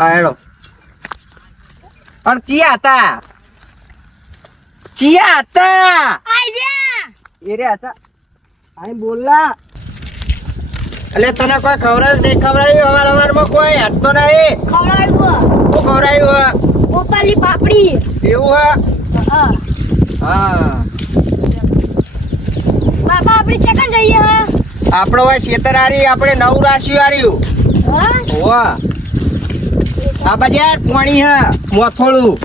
હા હેડો. અને ચિયા હતા એ રે હતા આઈ બોલલા. એટલે તને કોઈ ખવડાવ્યું અવારમાં કોઈ હાથ તો નહીં ખવડાવ્યું શું ખવડાવ્યું? ગોપાલી પાપડી એવું હે? હા હા બાપા આપણે ચકન જઈએ હા આપણો હોય શેતરારી આપણે નવું રાશિયું આર્યું. હા વાહ આ બજાર પાણી હે મોથોળું.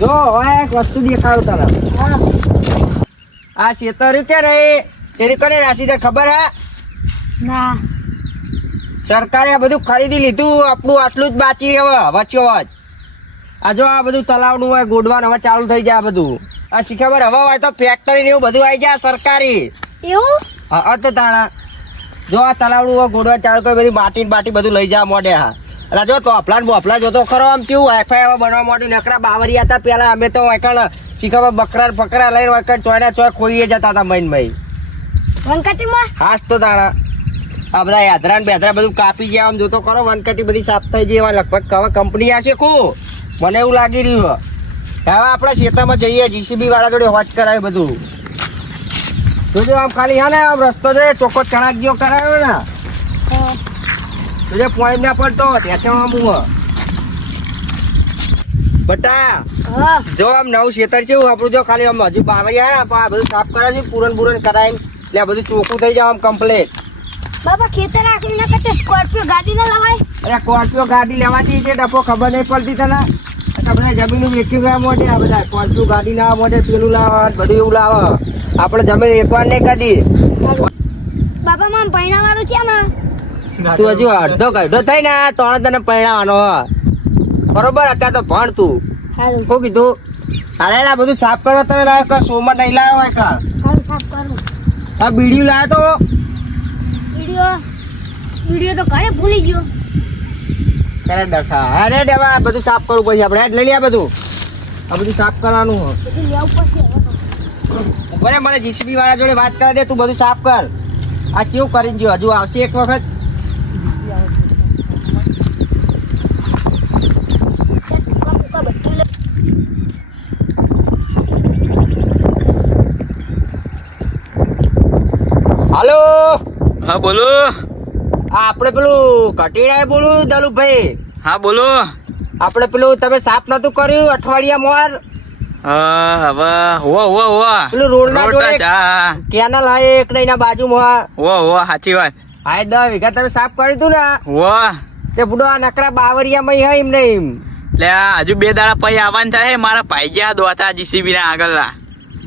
જો હવે એક વસ્તુ દેખાડું તને. હા આ શેતર્યું કે નહીં તેની કોને રાશિ છે ખબર હે? ના સરકારે આ બધું ખરીદી લીધું, આપણું આટલું જ બાકી હવે વચ્ચોવચ. આ જો આ બધું તલાવનું હોય ગોડવાનું હવે ચાલુ થઈ જાય બધું. આ શીખબર હવે હોય તો ફેક્ટરી ને એવું બધું આવી જાય સરકારી. એવું હા તો તાણા જો આ તલાવડું હોય ગોડવા ચાલુ કરી બધી બાટી બધું લઈ જવા મોડે. હા એટલે જો તોફલા બોફલા જોતો ખરો આમ કેવું વાઈફાઈ હવે બનવા માંડ્યું. નકરા બાવરિયા હતા પેલા અમે તો વાયકણ શીખબર બકરા પકડા લઈને વાયકણ ચોયના ચોય ખોઈએ જતા હતા મહીન મહી. વનકટીમાં હાસ તો તાણા આ બધા યાદરા ને બેદરા બધું કાપી ગયા આમ જોતો ખરો. વનકટી બધી સાફ થઈ જાય લગભગ હવે કંપની આવશે ખું મને એવું લાગી રહ્યું. હવે આપણા ખેતરમાં જઈએ જીસીબી વાળા જોડે હોચ કરાય બધું. જોજો આમ ખાલી હા ને આમ રસ્તો છે ચોખ્ખો ચણાકજીઓ કરાયો ને જોજે પોઈન્ટ ના પડતો ત્યાં આમ બટા હા જો આમ નવું ખેતર છે આપણું જો ખાલી આમ હજુ બાવરી આવે ને આ બધું સાફ કરાય છે પૂરણ કરાય એટલે બધું ચોખ્ખું થઈ જાય આમ કમ્પ્લીટ. બાપા ખેતર આખી ના કરતે સ્કોર્પિયો ગાડી ના લવાય. અરે સ્કોર્પિયો ગાડી લેવાથી છે ડફો ખબર નહીં પડતી તને. બધા જમીન વેચી ગયા મોટે આ બધા સ્કોર્પિયો ગાડી લાવવા મોટે પેલું લાવવા બધું એવું લાવે. આપણે જમીન વેચવા નહીં કદી. બાપા મામ પૈણા વાળું છે માં તું હજુ અડધો કઢો થઈ ને તો તને પરણાવવાનો બરોબર. અત્યારે તો ભણ તું સારું શું કીધું. અરે આ બધું સાફ કરવા તને લાવ્યો સોમાં નહીં લાવ્યો હોય કા સારું સાફ કરું. આ બીડીયું લાવ્યો તો વિડિયો તો ઘરે ભૂલી ગયો. કરે ડખા. અરે દેવા બધું સાફ કરવું પડશે આપણે. લઈ લે બધું આ બધું સાફ કરવાનું. બધું લેવું પડશે બરે મને જીસીબી વાળા જોડે વાત કરી દે તું બધું સાફ કર. આ કેવું કરીને ગયો હજુ આવશે એક વખત. હાલો હા બોલો. આપણે પેલું કટીડા બોલું દલુભાઈ. હા બોલો. આપણે પેલું તમે સાફ નતું કર્યું અઠવાડિયા મોર હવે હોવા પેલું રોડ ના જોડે કેનલ હોય એક નઈ ના બાજુમાં હોવા સાચી વાત. હા 10 વીઘા તમે સાફ કર્યું તું ને હોવા તે બુડો આ નકરા બાવરિયામાં હે એમ નહીં એટલે હજુ 2 દાડા પછી આવવાનું થાય. મારા ભાઈ ગયા દોતા જીસીબી ના આગળના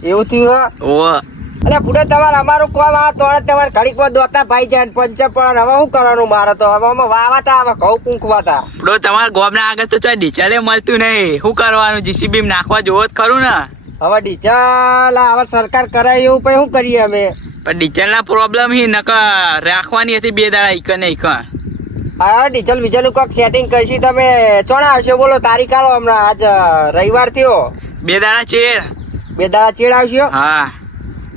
એવું થયું હોવા. અરે બુડો તમારે અમારું કોમ આ તો તમારે ઘડીક માં દોતા ભાઈ જાય ને પંચર પણ હવે શું કરવાનું મારે તો હવે અમે વાવાતા હવે ઘઉં પૂંખવાતા. બડો તમારા ગોમના આગળ તો ચાલ ડીચલે મળતું નહીં. શું કરવાનું જીસીબી નાખવા જોવો જ ખરું ને. હવે ડીઝલ હવે સરકાર કરાય એવું પછી શું કરીએ અમે. પણ ડીચલ ના પ્રોબ્લેમ હી નકર રાખવાની હતી 2 દાડા ઈકન ને ઈકન. હા ડીઝલ બીજલ કોઈક સેટિંગ કરશી તમે ચોણા આવશે બોલો તારીખ આલો હમણાં આજ રવિવાર થયો 2 દાડા ચેડ 2 દાડા ચેડ આવશે. હા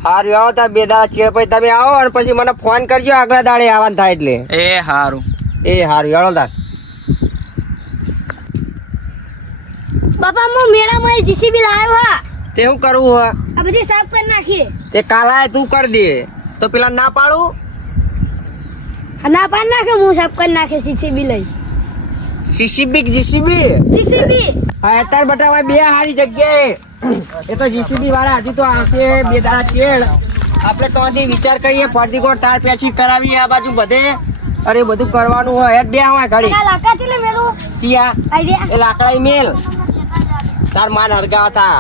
હારું આવો તા 2 દાડા ચેડ પછી તમે આવો અને પછી મને ફોન કરજો આગલા દાડે આવવાનું થાય એટલે. એ સારું એ હારું આવો તાર. બાપા હું મેળામાં જીસીબી લાવ્યો હા. તે શું કરવું હે આ બધી સાફ કરી નાખી. તે કાલાએ તું કરી દે તો પેલા ના પાડું. ના પાડ નાખે હું સાફ કરી નાખે જીસીબી લઈ. જીસીબી જીસીબી હા અત્યારે બટા બે હારી જગ્યાએ એ તો જીસીબી વાળા હજુ તો આવશે 2 દાડા ચેડ. આપણે તો હજી વિચાર કરીએ ફરતીકોટ તાર પેચી કરાવીએ આ બાજુ બધે. અરે બધું કરવાનું હોય હેડ બે આવા ઘડી લાકડા ચીલે મેલું ચિયા આઈ દે. એ લાકડા મેલ તાર માન હરગાવતા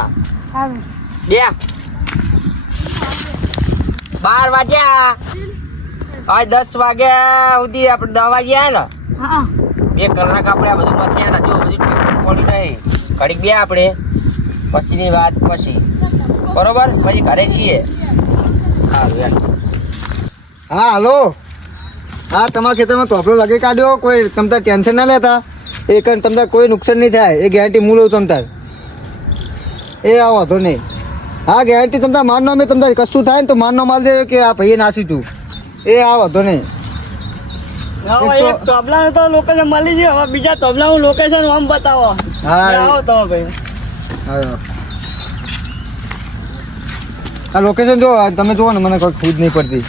સારું બે 12 વાગ્યા આજ 10 વાગ્યા સુધી આપણે 10 વાગ્યા ને હા 2 કલાક આપણે આ બધું મથ્યા જો હજી પડી નહીં ઘડીક બે આપણે પછીની વાત પછી બરોબર પછી ઘરે જઈએ. હા હાલો. હા તમારા ખેતરમાં તોફલો લગી કાઢ્યો કોઈ તમતાર ટેન્શન ના લેતા. એ કઈ તમતાર કોઈ નુકસાન નહીં થાય એ ગેરંટી હું લઉં તમતાર. એ આ વાંધો નહીં. હા ગેરંટી તમતાર મારનો મેં તમતાર કશું થાય ને તો મારનો માલ દે કે આ ભાઈએ નાસી તું. એ આ વાંધો નહીં. હવે એક તબલાનું તો લોકેશન મળી ગયું. હવે બીજા તબલાનું લોકેશન આમ બતાવો. હા. આવો તમે ભાઈ. હા. આ લોકેશન જો તમે જુઓ ને મને કોઈ ખુદ નહીં પડતી.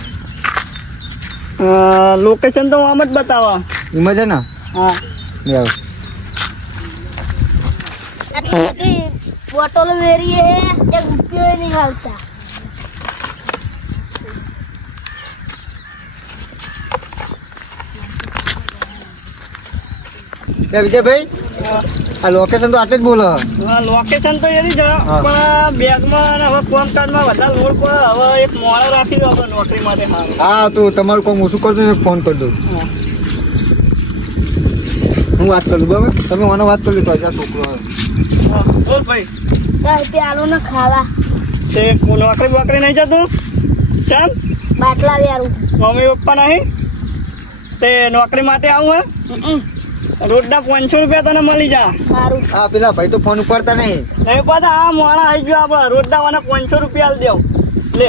લોકેશન તો આમ જ બતાવો. એમાં છે ને હા. લે આવો. આટલી બધી બોટલો વેરીએ એક રૂપિયો નહીં આવતા. લે વિજયભાઈ આ લોકેશન તો આટલે જ બોલો. લોકેશન તો એની જ હા. પણ આ બેગમાં અને હવે ફોન કાર્ડમાં વધારે લોડ પડે. હવે એક મોડો રાખી દો આપણે નોકરી માટે. હા તો તમારું કોમ ઓછું કરજો ને ફોન કરી દઉં. હું વાત કરું બરાબર તમે મને વાત કરી લીધો આ છોકરો આવે. બોલ ભાઈ. 10 રૂપિયા આલો ને ખાવા. તે નોકરી બોકરી નહીં જતું? કેમ? બાટલા વેરું. મમ્મી પપ્પા નહીં? તે નોકરી માટે આવું હે? રોજના 500 રૂપિયા તને મળી જા. સારું. હા પેલા ભાઈ તો ફોન ઉપાડતા નહીં. નહીં પાછા આ મોણા આવી ગયો આપણે. રોજના મને 500 રૂપિયા આલી દેવ. લે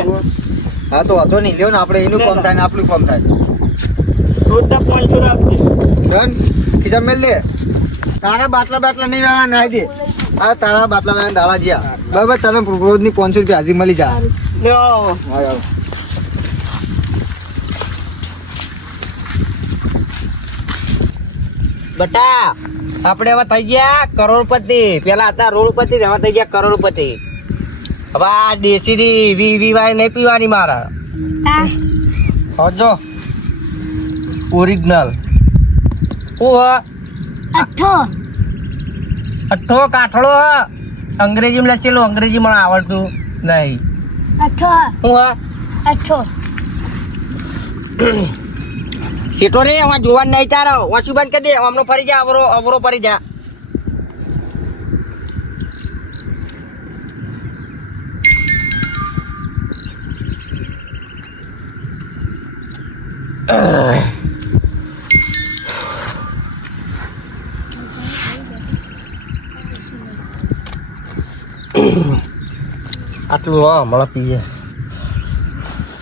હા તો વાંધો નહીં લ્યો ને આપણે એનું કામ થાય ને આપણું કામ થાય. રોજના 500 રાખજે. ડન ખીચા મેલ દે. તારા બાટલા નહીં વેણા નાહી દે. હા તારા બાટલા વેણા દાડા જ્યાં બરાબર તને રોજની 500 રૂપિયા હાજી મળી જાય. લે આવો. હા આવો. બટા આપણે હવે થઈ ગયા કરોડપતિ. પેલા હતા રોડપતિ હવે થઈ ગયા કરોડપતિ. હવે આ દેશી ની વી વાળી નહીં પીવાની મારે. હા. હજો ઓરિજિનલ હું હ અઠ્ઠો. અઠ્ઠો કાઠળો હ અંગ્રેજીમાં લખેલું અંગ્રેજી મને આવડતું નહીં. અઠ્ઠો. હું હ અઠ્ઠો. સીટો રે એમાં જોવાનું નહીં તારો. વાસુ બંધ કરી દે. હમણો ફરી જા અવરો ફરી જા. આટલું હા મળે પીએ.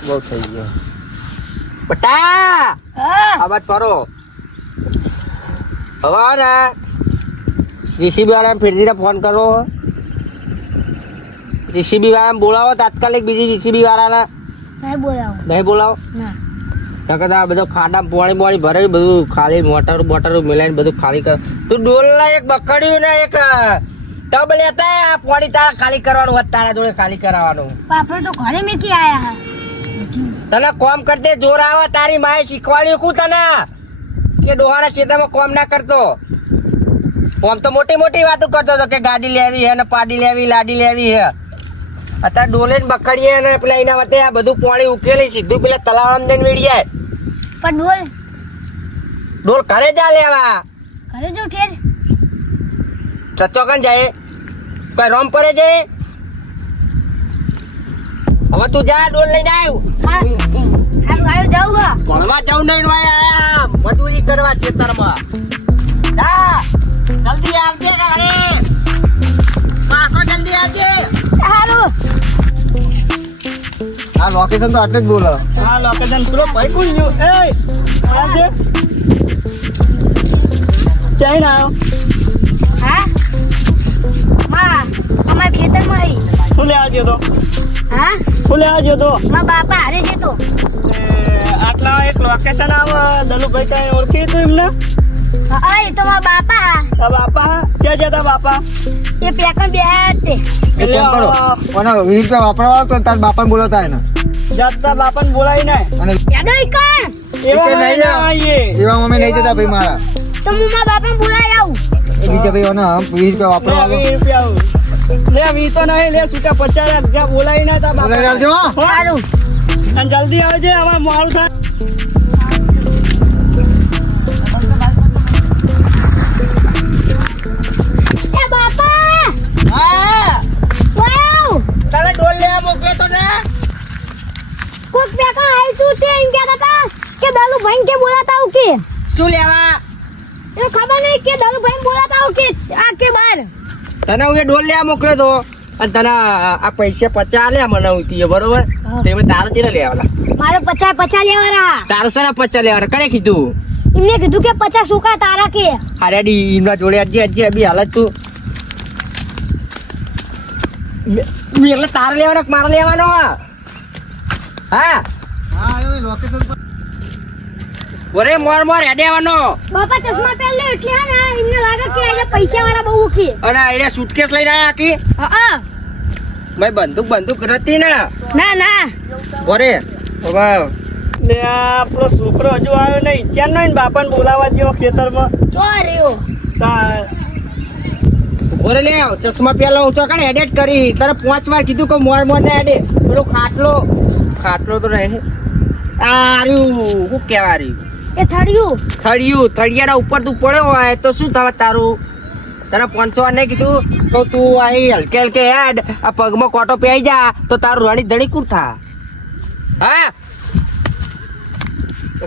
બહુ થઈ ગયો બટા. હા. આવાજ કરો હવે ને જીસીબી વાળા ફેરથી ફોન કરો. જીસીબી વાળા બોલાવો તાત્કાલિક. બીજી જીસીબી વાળાને નહીં બોલાવો. નહીં બોલાવો. ના. આ બધો ખાડા પાણી ભરે બધું ખાલી મોટર મિલાઈને બધું ખાલી કર. તું ડોલ ના એક બકડ્યું ને એક ટબ લેતા આ પાણી તારા ખાલી કરવાનું હોત. તારા જોડે ખાલી કરાવવાનું. આપણે તો ઘરે મેકી આયા હા. તને કોમ કરતે જોર આવે. તારી માએ શીખવાડ્યું કું તને કે ડોહાના ખેતરમાં કોમ ના કરતો. કોમ તો મોટી મોટી વાતો કરતો હતો કે ગાડી લેવી હે ને પાડી લેવી લાડી લેવી હે. અત્યારે ડોલે ને બકડીએ ને પેલા એના વચ્ચે આ બધું પાણી ઉકેલી સીધું પેલા તલાવમાં જઈને વીડી જાય. પણ ડોલ ડોલ ઘરે જા લેવા. ઘરે જો ઠેર. ચોકન જાય કઈ રોમ પરે જાય. હવે તું જા ડોલ લઈને આવ્યું. હા. હારું હારું જાઉં હા. ભણવા જવું નહીં ભાઈ. આયા મજૂરી કરવા ખેતરમાં. જા જલ્દી આવજે ઘરે. પાછો જલ્દી આવજે. હારું. આ લોકેશન તો આટલે જ બોલો. હા લોકેશન પેલો ભાઈ કોણ ગયું? એ આજે ક્યાંય ના આવ્યો? હા. અમાર ખેતરમાં હઈ. શું લેવા ગયો તો? હા. શું લેવા ગયો તો? મારા બાપા હારે જતો. આટલા એક લોકેશન આવે. દલુભાઈ કઈ ઓળખી તું એમને? હા એ તો મારા બાપા હા. તારા બાપા ક્યાં જતા બાપા? એ પેકન બેહ્યા તે. એક કામ કરો અને 20 રૂપિયા વાપરવા તો તાર બાપાને બોલાતા એને જાતા બાપાને બોલાવી નાય. અને યાદો ઈ કોણ? એવા નહીં નહીં જા. આવીએ. એવા મમ્મી નહીં જતા ભાઈ મારા. તો હું મારા બાપાને બોલાવી આવું. એ બીજા ભાઈ ઓને 20 રૂપિયા વાપરવા લે 20 રૂપિયા લે. 20 તો નહીં લે. છૂટા 50 જ્યાં બોલાવી ના તા બોલાવી બાપા. આવજો હો. સારું. અને જલ્દી આવજે. અમારે મોડું થાય. એ બાપા હા વાવ તને ડોલ લેવા મોકલે તો ને. કોક પેકન આવી તું તે એમ કહેતા હતા કે દાલુ ભાઈ કે બોલાતા આવું કે શું લેવા? એ ખબર નહીં કે દાલુ ભાઈ બોલાતા આવું કે આ કે બાર. તને હું એ ડોલ લેવા મોકલ્યો તો અને તને આ પૈસા 50 આલ્યા મને ઉતી બરોબર. હા. તે મેં તારે ચેલા લેવાના. મારે 50 લેવા રહ્યા. તારે છે ને 50 લેવાના કને કીધું? એમને કીધું કે 50 સુકા તારા કે અરે ડી એમના જોડે અજી અભી હાલત તું એટલે તારે લેવાનો કે મારે લેવાનો હા હા એ લોકેશન પર ઓરે મોર હેડે આવવાનો બાપા ચશ્મા પહેર લે એટલે હે ને એમને લાગે કે આજે પૈસા વાળા બહુ ઉખી અને આઈને સુટકેસ લઈને આયા આખી હા મેં બંદૂક નથી ને ના ઓરે હવે લે આ આપણો છોકરો હજુ આવ્યો નહીં ક્યાં નહીં ને બાપાને બોલાવા જેવો ખેતરમાં ચો રહ્યો ઓરે લે ચશ્મા પેલા ઊંચો કાઢે એડિટ કરી તારે 5 વાર કીધું કે મોર ને એડે પેલો ખાટલો તો રહે આર્યું શું કહેવા રહ્યું એ થડિયું થળિયાના ઉપર તું પડ્યો હોય તો શું થવા તારું તને 500 વાર નહીં કીધું તો તું આઈ હલકે હેડ આ પગમાં કોટો પહેરી જા તો તારું રણી ધણી કુર થા હા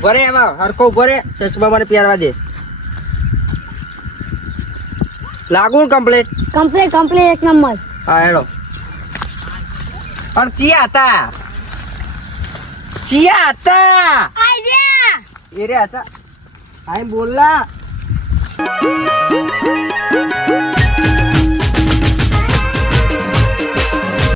ભરે એમાં હરકો ભરે ચશ્મા મને પહેરવા દે લાગુ કમ્પ્લીટ કમ્પ્લીટ એક નંબર હા હેડો પણ ચિયા હતા આઈ જા એ રે હતા આઈ બોલલા